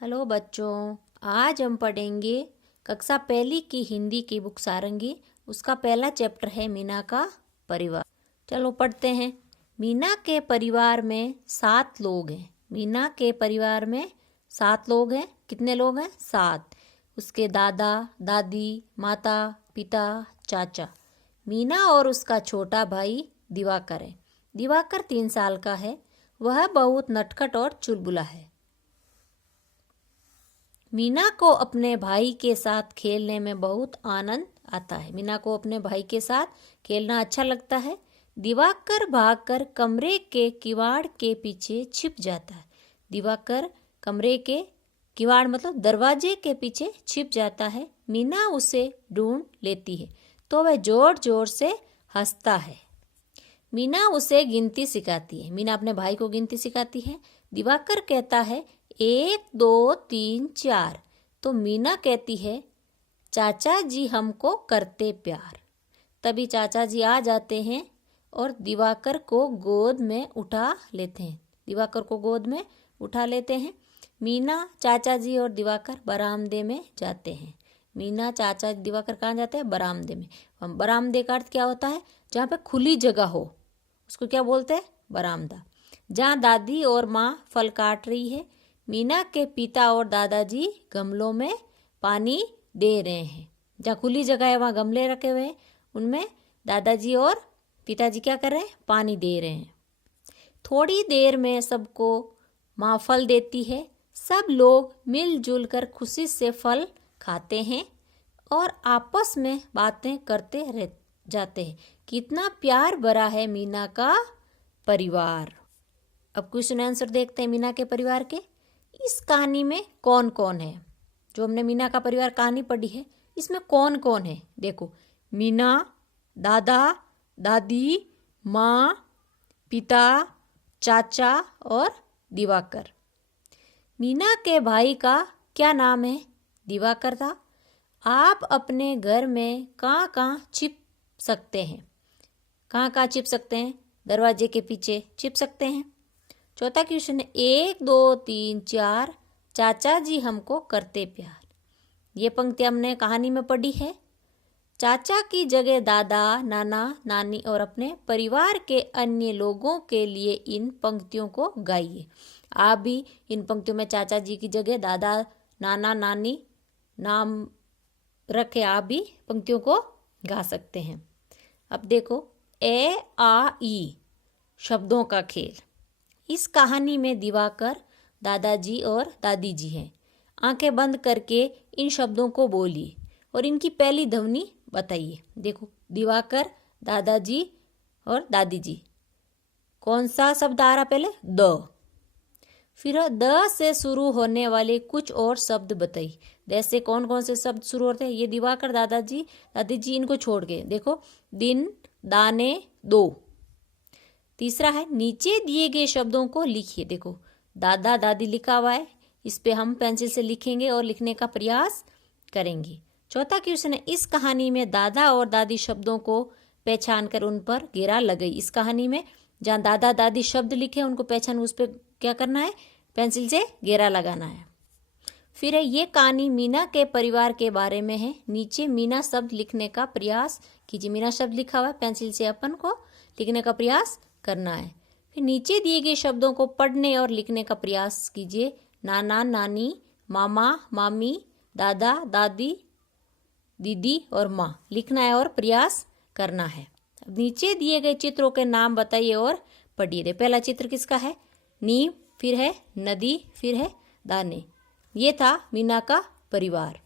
Hello बच्चों, आज हम पढ़ेंगे कक्षा पहली की हिंदी की बुक सारंगी। उसका पहला चैप्टर है मीना का परिवार। चलो पढ़ते हैं। मीना के परिवार में 7 लोग हैं। मीना के परिवार में 7 लोग हैं। कितने लोग हैं? 7। उसके दादा दादी, माता पिता, चाचा। मीना और उसका छोटा भाई दिवाकर है। दिवाकर 3 साल का है। वह बहुत नटखट और चुलबुला है। मीना को अपने भाई के साथ खेलने में बहुत आनंद आता है। मीना को अपने भाई के साथ खेलना अच्छा लगता है। दिवाकर भागकर कमरे के किवाड़ के पीछे छिप जाता है। दिवाकर कमरे के किवाड़ मतलब दरवाजे के पीछे छिप जाता है। मीना उसे ढूंढ लेती है तो वह जोर जोर से हंसता है। मीना उसे गिनती सिखाती है। मीना अपने भाई को गिनती सिखाती है। दिवाकर कहता है 1 2 3 4। तो मीना कहती है चाचा जी हमको करते प्यार। तभी चाचा जी आ जाते हैं और दिवाकर को गोद में उठा लेते हैं। दिवाकर को गोद में उठा लेते हैं। मीना, चाचा जी और दिवाकर बरामदे में जाते हैं। मीना, चाचा, दिवाकर कहाँ जाते हैं? बरामदे में। बरामदे का अर्थ क्या होता है? जहाँ पे खुली जगह हो उसको क्या बोलते हैं? बरामदा। जहाँ दादी और माँ फल काट रही है। मीना के पिता और दादाजी गमलों में पानी दे रहे हैं। जहाँ खुली जगह है वहाँ गमले रखे हुए हैं, उनमें दादाजी और पिताजी क्या कर रहे हैं? पानी दे रहे हैं। थोड़ी देर में सबको माँ फल देती है। सब लोग मिलजुल कर खुशी से फल खाते हैं और आपस में बातें करते रह जाते हैं। कितना प्यार भरा है मीना का परिवार। अब क्वेश्चन आंसर देखते हैं मीना के परिवार के। इस कहानी में कौन कौन है? जो हमने मीना का परिवार कहानी पढ़ी है, इसमें कौन कौन है? देखो, मीना, दादा दादी, माँ, पिता, चाचा और दिवाकर। मीना के भाई का क्या नाम है? दिवाकर था। आप अपने घर में कहाँ कहाँ छिप सकते हैं? कहाँ कहाँ छिप सकते हैं? दरवाजे के पीछे छिप सकते हैं। चौथा क्वेश्चन है 1 2 3 4 चाचा जी हमको करते प्यार। ये पंक्ति हमने कहानी में पढ़ी है। चाचा की जगह दादा, नाना, नानी और अपने परिवार के अन्य लोगों के लिए इन पंक्तियों को गाइए। आप भी इन पंक्तियों में चाचा जी की जगह दादा, नाना, नानी नाम रखे आप भी पंक्तियों को गा सकते हैं। अब देखो, ए आ ई शब्दों का खेल। इस कहानी में दिवाकर, दादाजी और दादी जी हैं। आंखें बंद करके इन शब्दों को बोलिए और इनकी पहली ध्वनि बताइए। देखो, दिवाकर, दादाजी और दादी जी। कौन सा शब्द आ रहा पहले? द। फिर द से शुरू होने वाले कुछ और शब्द बताइए। जैसे कौन कौन से शब्द शुरू होते हैं? ये दिवाकर, दादाजी, दादी जी इनको छोड़ के देखो, दिन, दाने, दो। तीसरा है नीचे दिए गए शब्दों को लिखिए। देखो, दादा दादी लिखा हुआ है, इस पे हम पेंसिल से लिखेंगे और लिखने का प्रयास करेंगे। चौथा क्वेश्चन है इस कहानी में दादा और दादी शब्दों को पहचान कर उन पर घेरा लगाई। इस कहानी में जहाँ दादा दादी शब्द लिखे उनको पहचान, उस पर क्या करना है? पेंसिल से घेरा लगाना है। फिर है ये कहानी मीना के परिवार के बारे में है। नीचे मीना शब्द लिखने का प्रयास कीजिए। मीना शब्द लिखा हुआ है, पेंसिल से अपन को लिखने का प्रयास करना है। फिर नीचे दिए गए शब्दों को पढ़ने और लिखने का प्रयास कीजिए। नाना, नानी, मामा, मामी, दादा, दादी, दीदी और माँ लिखना है और प्रयास करना है। अब नीचे दिए गए चित्रों के नाम बताइए और पढ़िए। पहला चित्र किसका है? नीम, फिर है नदी, फिर है दाने। ये था मीना का परिवार।